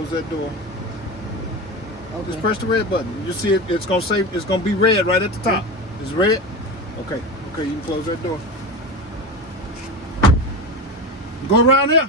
close that door. Okay. Just press the red button. You see it, it's gonna be red right at the top. It's red? Okay. Okay, you can close that door. Go around here.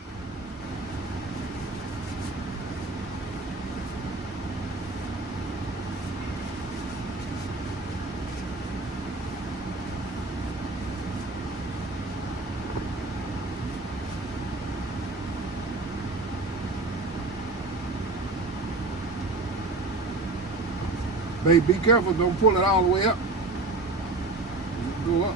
Babe, be careful, don't pull it all the way up. Go up.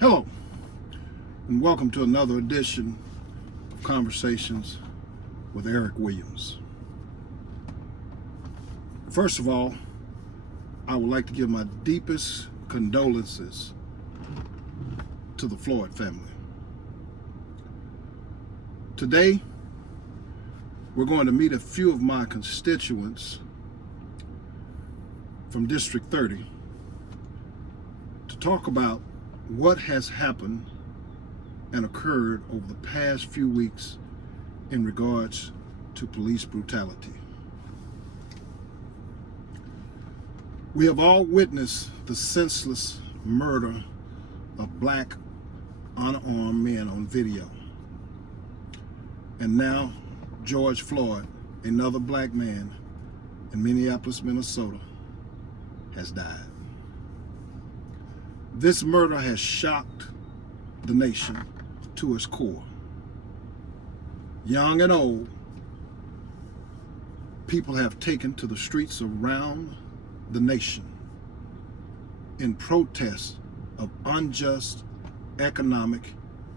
Hello, and welcome to another edition of Conversations with Eric Williams. First of all, I would like to give my deepest condolences to the Floyd family. Today, we're going to meet a few of my constituents from District 30 to talk about what has happened and occurred over the past few weeks in regards to police brutality. We have all witnessed the senseless murder of black unarmed men on video. And now George Floyd, another black man in Minneapolis, Minnesota, has died. This murder has shocked the nation to its core. Young and old, people have taken to the streets around the nation in protest of unjust economic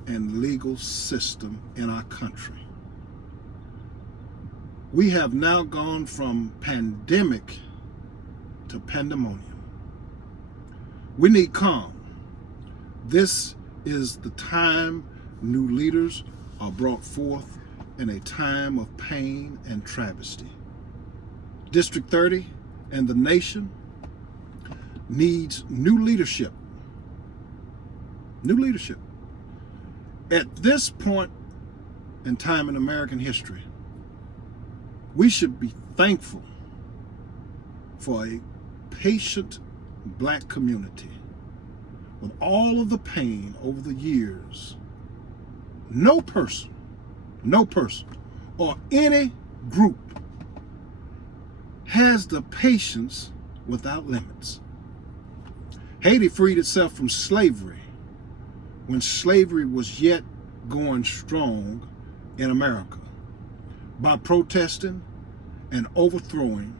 and legal system in our country. We have now gone from pandemic to pandemonium. We need calm. This is the time new leaders are brought forth in a time of pain and travesty. District 30 and the nation needs new leadership. New leadership. At this point in time in American history, we should be thankful for a patient black community. With all of the pain over the years, no person or any group has the patience without limits. Haiti freed itself from slavery when slavery was yet going strong in America by protesting and overthrowing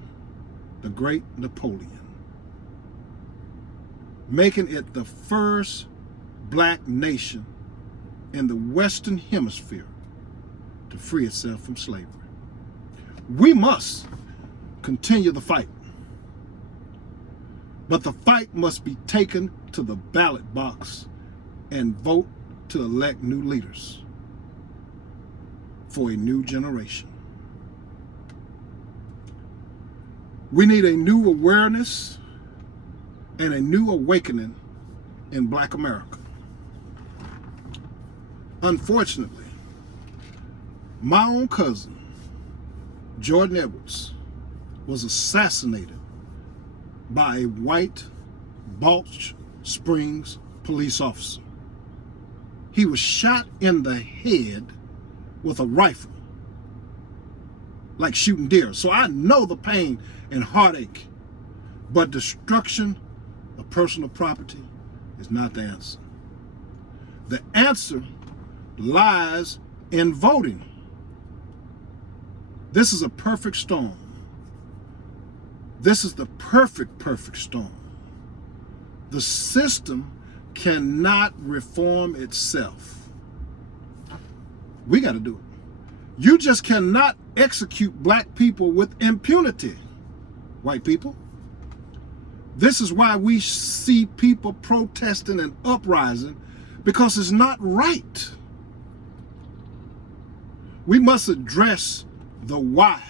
the great Napoleon, making it the first black nation in the Western Hemisphere to free itself from slavery. We must continue the fight, but the fight must be taken to the ballot box and vote to elect new leaders for a new generation. We need a new awareness and a new awakening in Black America. Unfortunately, my own cousin, Jordan Edwards, was assassinated by a white Balch Springs police officer. He was shot in the head with a rifle, like shooting deer. So I know the pain and heartache, but destruction of personal property is not the answer. The answer lies in voting. This is a perfect storm. This is the perfect storm. The system cannot reform itself. We got to do it. You just cannot execute black people with impunity, white people. This is why we see people protesting and uprising, because it's not right. We must address the why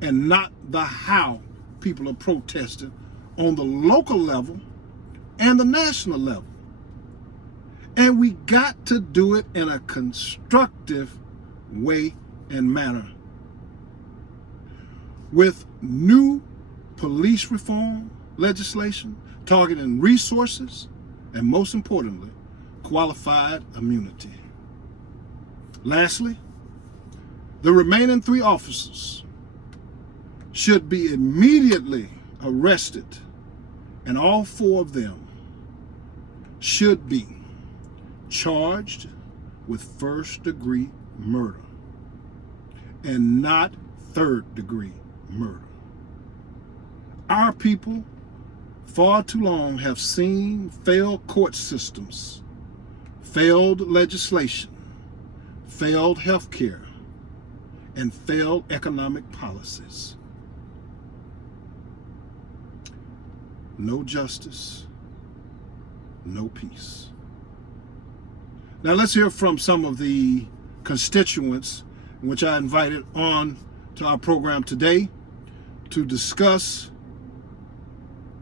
and not the how people are protesting on the local level and the national level. And we got to do it in a constructive way and manner. With new police reform legislation, targeting resources, and most importantly, qualified immunity. Lastly, the remaining 3 officers should be immediately arrested, and all 4 of them should be charged with first-degree murder and not third-degree murder. Our people far too long have seen failed court systems, failed legislation, failed health care, and failed economic policies. No justice, no peace. Now let's hear from some of the constituents in which I invited on to our program today to discuss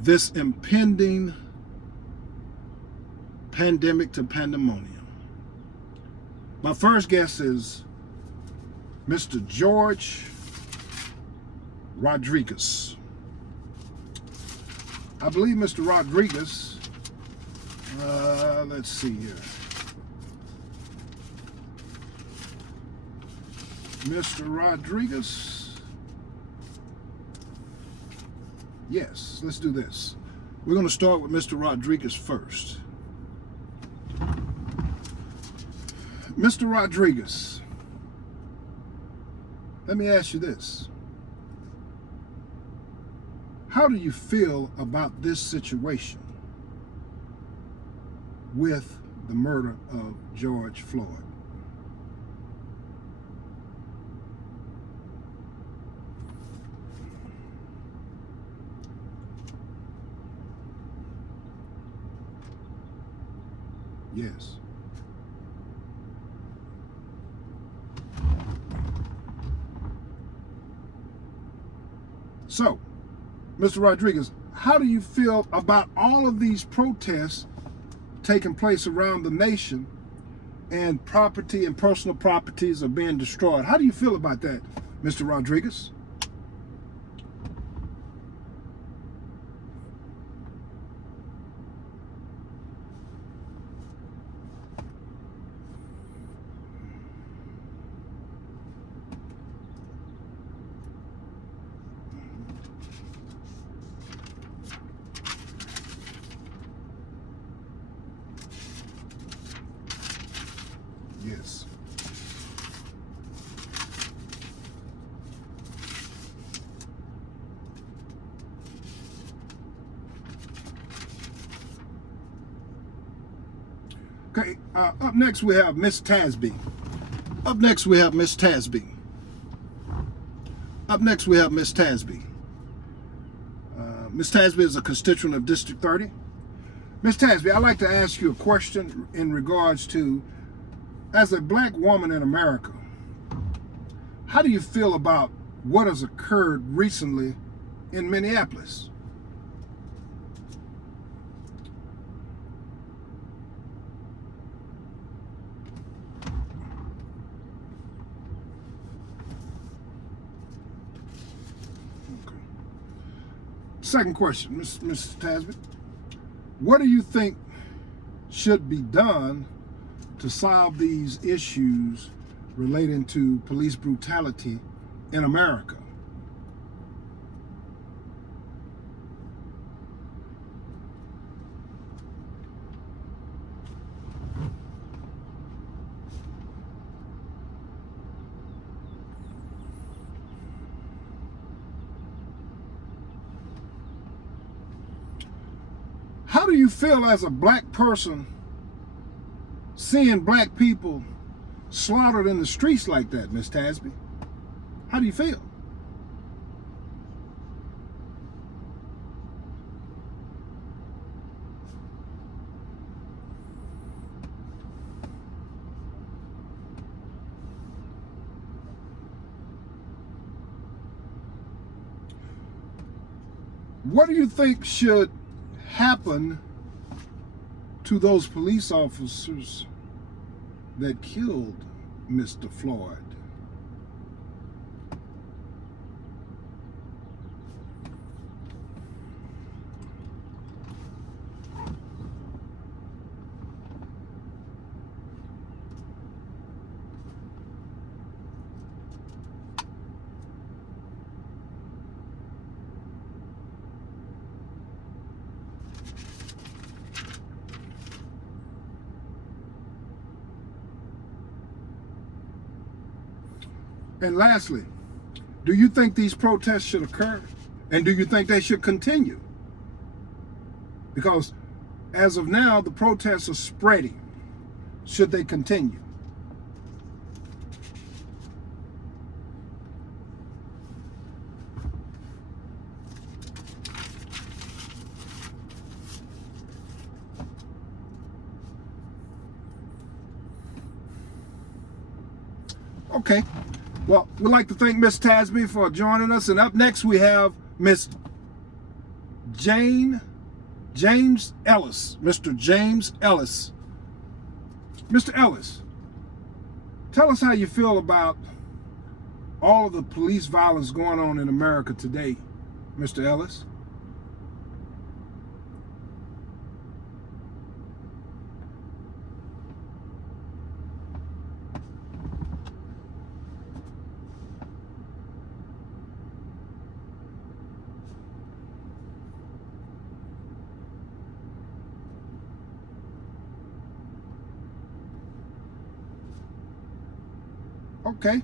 this impending pandemic to pandemonium. My first guest is Mr. George Rodriguez. I believe Mr. Rodriguez, let's see here. Mr. Rodriguez. Yes, let's do this. We're going to start with Mr. Rodriguez first. Mr. Rodriguez, let me ask you this. How do you feel about this situation with the murder of George Floyd? Yes. So, Mr. Rodriguez, how do you feel about all of these protests taking place around the nation and property and personal properties are being destroyed? How do you feel about that, Mr. Rodriguez? Yes. Okay, up next we have Miss Tasby. Up next we have Miss Tasby. Miss Tasby is a constituent of District 30. Miss Tasby, I'd like to ask you a question in regards to, as a black woman in America, how do you feel about what has occurred recently in Minneapolis? Okay. Second question, Ms. Tasby. What do you think should be done to solve these issues relating to police brutality in America? How do you feel as a black person seeing black people slaughtered in the streets like that, Miss Tasby? How do you feel? What do you think should happen to those police officers that killed Mr. Floyd? And lastly, do you think these protests should occur? And do you think they should continue? Because as of now, the protests are spreading. Should they continue? Okay. Well, we'd like to thank Miss Tasby for joining us. And up next, we have Miss James Ellis. Mr. James Ellis. Mr. Ellis, tell us how you feel about all of the police violence going on in America today, Mr. Ellis. Okay.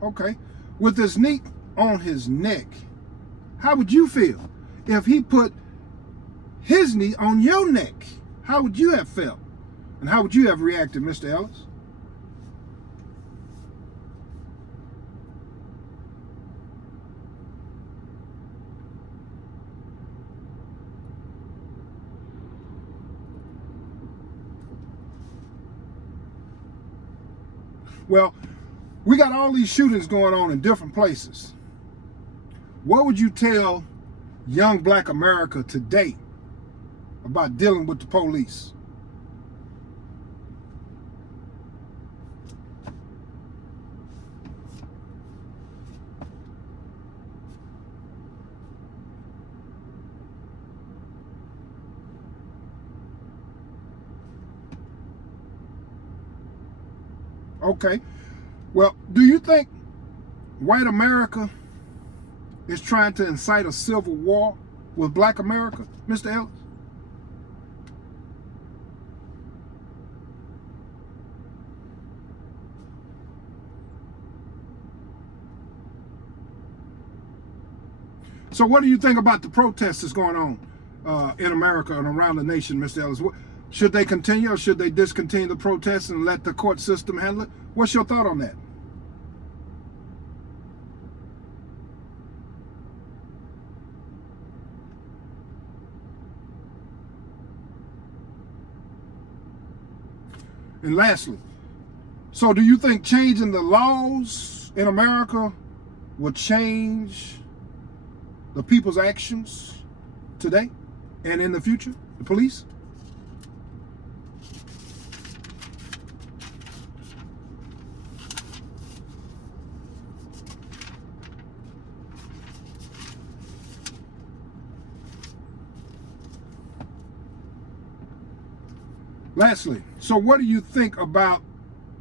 Okay. With this knee on his neck, how would you feel if he put his knee on your neck? How would you have felt? And how would you have reacted, Mr. Ellis? Well, we got all these shootings going on in different places. What would you tell young Black America today about dealing with the police? Okay. Well, do you think white America is trying to incite a civil war with Black America, Mr. Ellis? So what do you think about the protests that's going on in America and around the nation, Mr. Ellis? Should they continue or should they discontinue the protests and let the court system handle it? What's your thought on that? And lastly, so do you think changing the laws in America will change the people's actions today and in the future, the police? Lastly, so what do you think about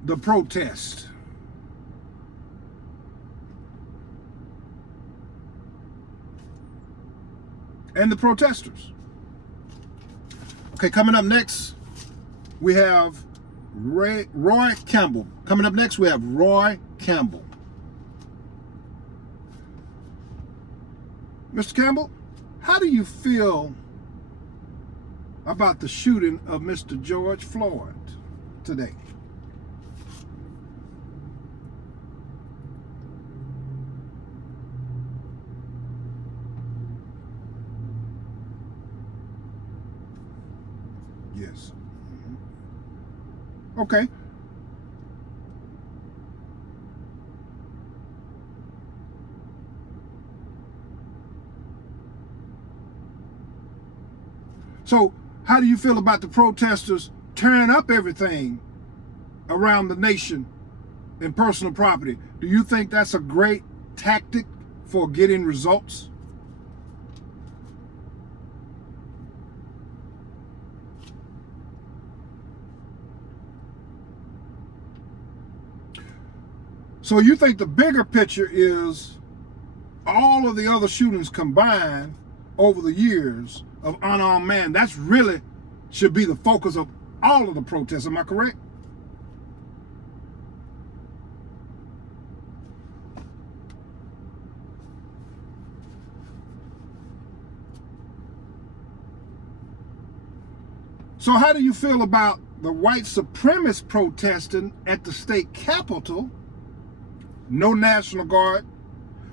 the protest? And the protesters? Okay, coming up next, we have Roy Campbell. Coming up next, we have Roy Campbell. Mr. Campbell, how do you feel about the shooting of Mr. George Floyd today? Yes. Okay. So, how do you feel about the protesters tearing up everything around the nation and personal property? Do you think that's a great tactic for getting results? So you think the bigger picture is all of the other shootings combined over the years of unarmed men, that's really should be the focus of all of the protests, am I correct? So how do you feel about the white supremacists protesting at the state capitol? No National Guard,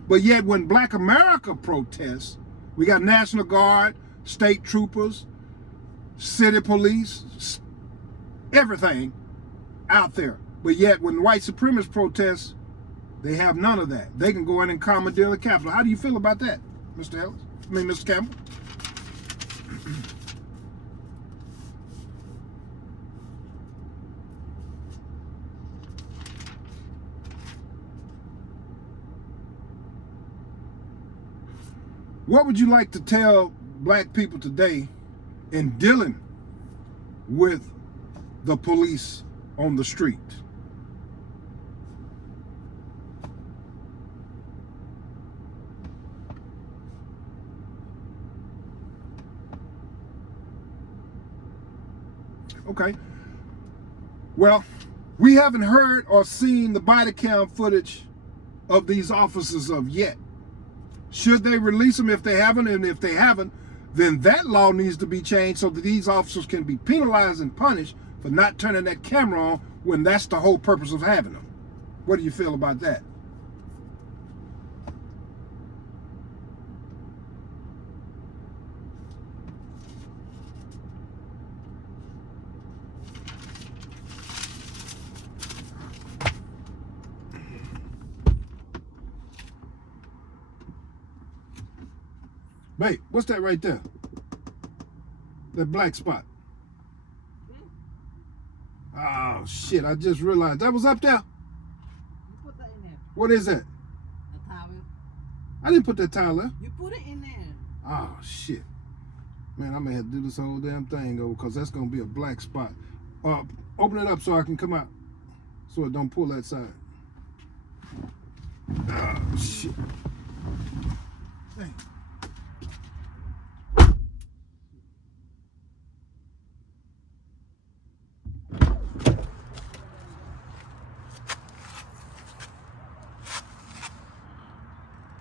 but yet when Black America protests, we got National Guard, state troopers, city police, everything out there. But yet when white supremacists protest, they have none of that. They can go in and commandeer the Capitol. How do you feel about that, Mr. Ellis? Mr. Campbell? What would you like to tell black people today in dealing with the police on the street? Okay. Well, we haven't heard or seen the body cam footage of these officers of yet. Should they release them if they haven't? And if they haven't, then that law needs to be changed so that these officers can be penalized and punished for not turning that camera on when that's the whole purpose of having them. What do you feel about that? Babe, what's that right there? That black spot. Oh, shit, I just realized that was up there. You put that in there. What is that? A towel. I didn't put that towel there. You put it in there. Oh, shit. Man, I may have to do this whole damn thing over because that's going to be a black spot. Open it up so I can come out so it don't pull that side. Oh, shit. Dang.